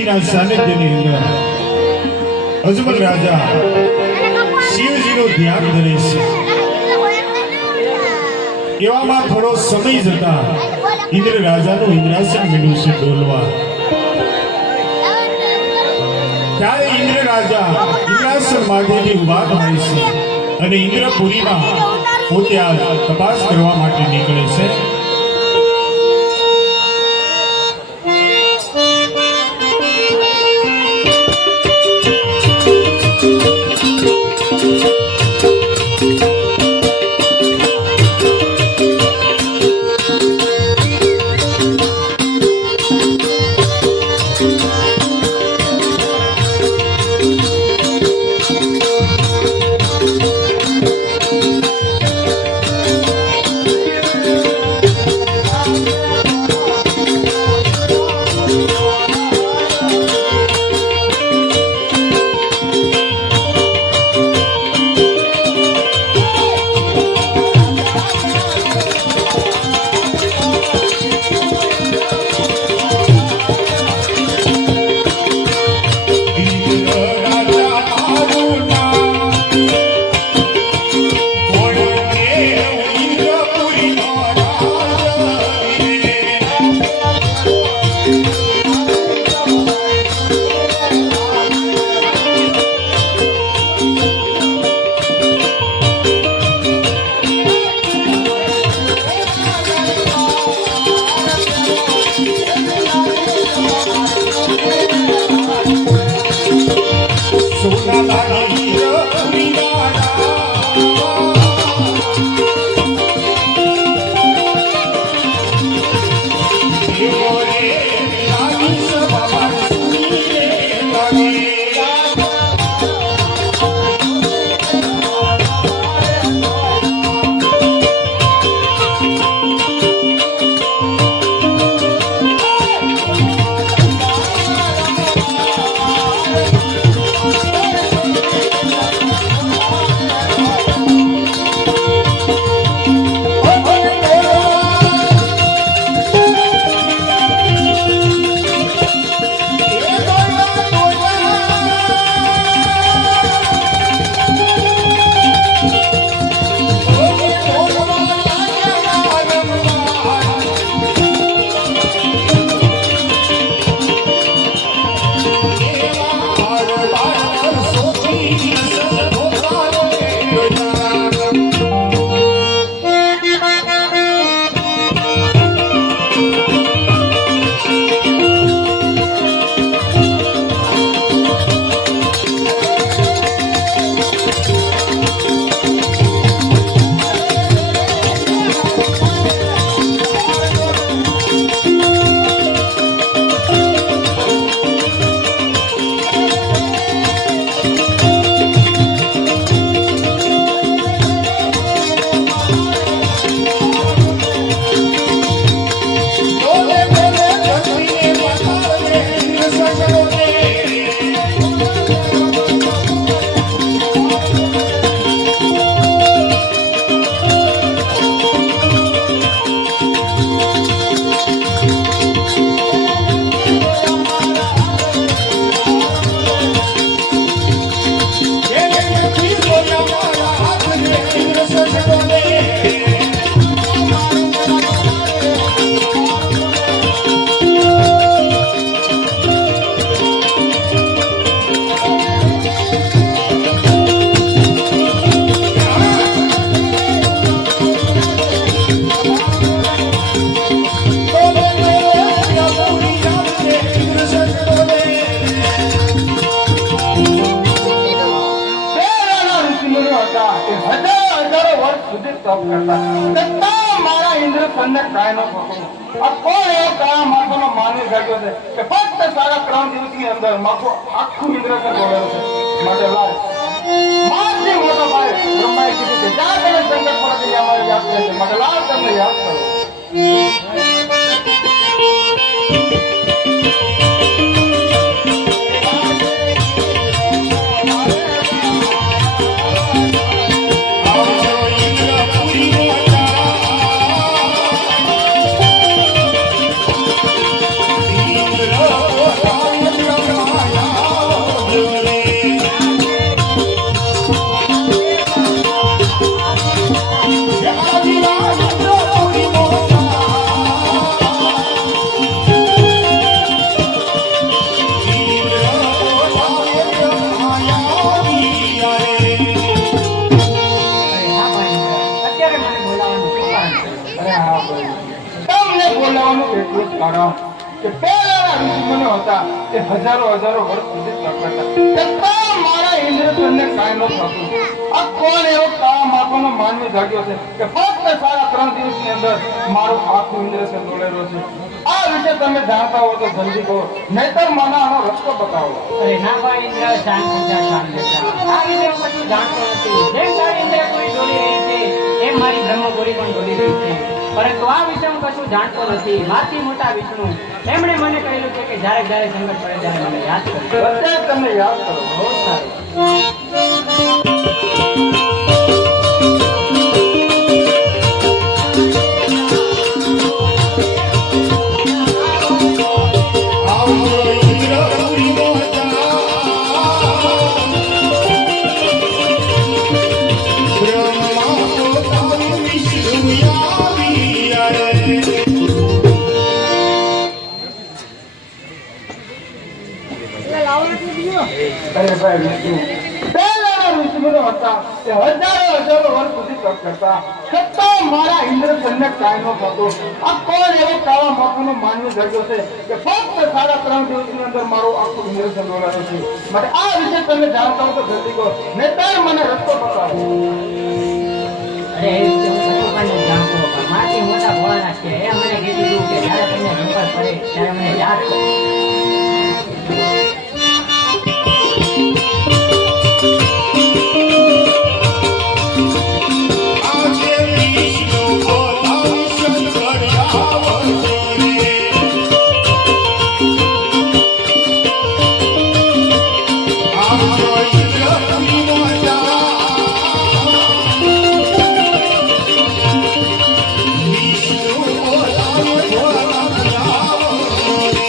શિવજીના સાનિધ્યની અંદર અજમલ રાજા શિવજીનું ધ્યાન ધરે છે। એવામાં થોડો સમય જતા ઇન્દ્ર રાજાનું ઇન્દ્રાસન મળ્યું છે ડોલવા। ત્યારે ઇન્દ્ર રાજા ઇન્દ્રાસન માંથી ઉભા થાય છે અને ઇન્દ્રપુરીમાં પોતે આ તપાસ કરવા માટે નીકળે છે। મારા ઇન્દ્ર તને કાય નો પકડો આ કોણ એ કાયા માથાનો માની ગાડ્યો છે કે ફક્ત સારા 3 દિવસની અંદર માથું આખું ઇન્દ્ર ને બોલાવે છે માટે લાલ મારજી મોટો ભાઈ બ્રહ્માએ કીધું કે જા તને સંકટ પડે અમારે યાદ કરે છે માટે લાલ તમને યાદ કરો એટલું જ કારણ કે પહેલાના ઋષિમુનિઓ હતા તે હજારો વર્ષ સુધી તપ કરતા છતાં મારા ઇન્દ્રસનને કાંઈ ન થતું. આ કોણ એવો કાળા માથાનો માનવી જાગ્યો છે કે ફક્ત સાડા 3 દિવસની અંદર મારું આખું ઇન્દ્રસન દોડેલો છે? આ વિશે તમે જાણતા હો તો જલ્દી કહો, નહીતર મને આનો રસ્તો બતાવો. અરે ના ભાઈ ઇન્દ્ર, શાંત થઈ જા, શાંત થઈ જા. આ વિશે હું કશું જાણતો નથી. જેમ તારી ઇન્દ્રપુરી દોડી રહી છે એમ મારી બ્રહ્મપુરી પણ દોડી રહી છે, પરંતુ આ વિશે હું કશું જાણતો નથી. માથી મોટા વિષ્ણુ એમણે મને કહેલું છે કે જ્યારે જ્યારે સંકટ પડે ત્યારે મને યાદ કરજો. અત્યારે તમને યાદ કરો. બહુ સારું. આવજો ઇન્દ્રપુરી મોહતા બ્રહ્મા પોતાની વિષ્ણુ આવી આરે. અરે ભાઈ વિષ્ણુ, પહેલાના ઋષિમુનિઓ હતા તે હજારો વર્ષ સુધી તપ કરતા છતાં મારા ઇન્દ્રસનને કાંઈ ન થતું. આ કોણ એવો કાળા માથાનો માનવી જાગ્યો છે કે ફક્ત સાડા 3 દિવસની અંદર મારું આખું ઇન્દ્રસન દોડાયું છે? માટે આ વિશે તમે જાણતા હો તો જલ્દી કહો, નહીતર મને રસ્તો બતાવો. અરે એ વિશે હું કશું પણ નથી જાણતો, પણ માથી મોટા ભોળાનાથ છે એ મને કીધું કે જ્યારે તમને સંકટ પડે ત્યારે મને યાદ કરો. આજે વિષ્ણુ પોતાની શંકર આવજો રે. આવજો ઇન્દ્રપુરી મોહતા વિષ્ણુ પોતાની ભોળાનાથ આવજો રે.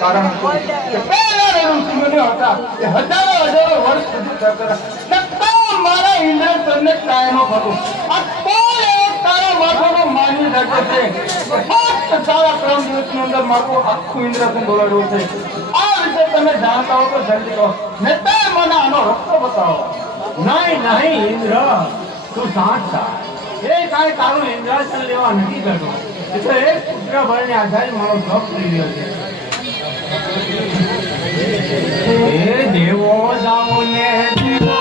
કારણ હતું કે પહેલાના ઋષિમુનિઓ હતા તે હજારો વર્ષ સુધી તપ કરતા છતાં મારા ઇન્દ્રસનને કાંઈ ન થતું. આ કોણ એવો તારા માથાનો માનવી જાગ્યો છે કે ફક્ત સાડા 3 દિવસની અંદર મારું આખું ઇન્દ્રસન દોડાડ્યું છે? આ વિશે તમે જાણતા હો તો જલ્દી કહો, નહીતર મને આનો રસ્તો બતાવો. નહીં નહીં ઇન્દ્ર, તું શાંત થા. એ કાંઈ તારું ઇન્દ્રાસન લેવા નથી કરતો. એ તો એક પુત્ર બળને આધારે મારો શોખ થઈ ગયો છે. એ દેવો જાઓ ને દેવો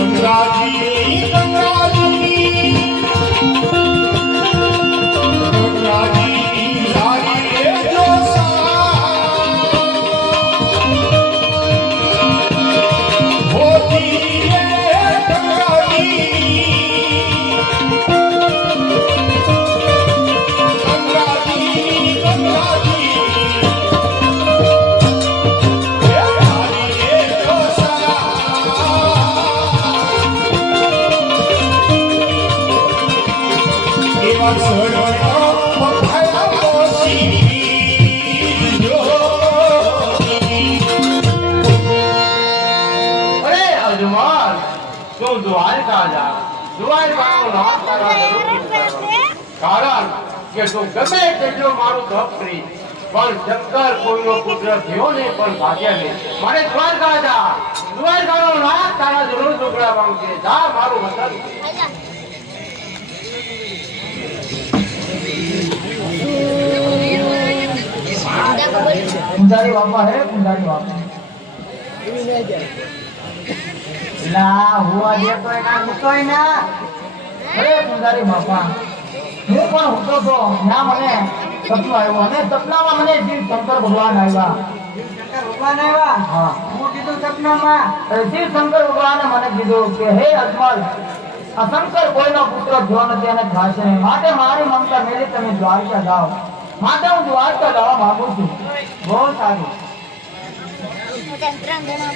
ગંગાજી ગંગાજી ગંગાજી સારી લેજો હોતી રે ગંગાજી ગંગાજી ગંગાજી અરે અજમલ તું દ્વારકા જા દ્વારકાનો નાશ કરવા જરૂર કરવાનો. કારણ કે તું ગમે તેટલો મારું તપ કરી પણ શંકર કોઈનો પુત્ર થયો ને પણ ભાગ્યા નહીં. મારે દ્વારકા જા દ્વારકાનો નાશ તારા જરૂર છોકરાવાનું છે. જા મારું વતન. पुजारी बाबा है पुजारी बाबा ला हुआ ये तो एक गुस्सा है ना अरे पुजारी बाबा હું પણ હતો તો ના મને સપનું આવ્યું અને સપનામાં મને શિવ શંકર ભગવાન આવ્યા શંકર ભગવાન આવ્યા હા હું કીધું સપનામાં શિવ શંકર ભગવાને મને કીધું કે હે અજમલ આ શંકર કોઈનો પુત્ર થયો નથી અને થશે નહીં. માટે મારી મમતા મેળી તમે દ્વારકા જાઓ માટે હું દ્વારકા જવા માંગુ છું. બહુ સારું ત્રણ જણા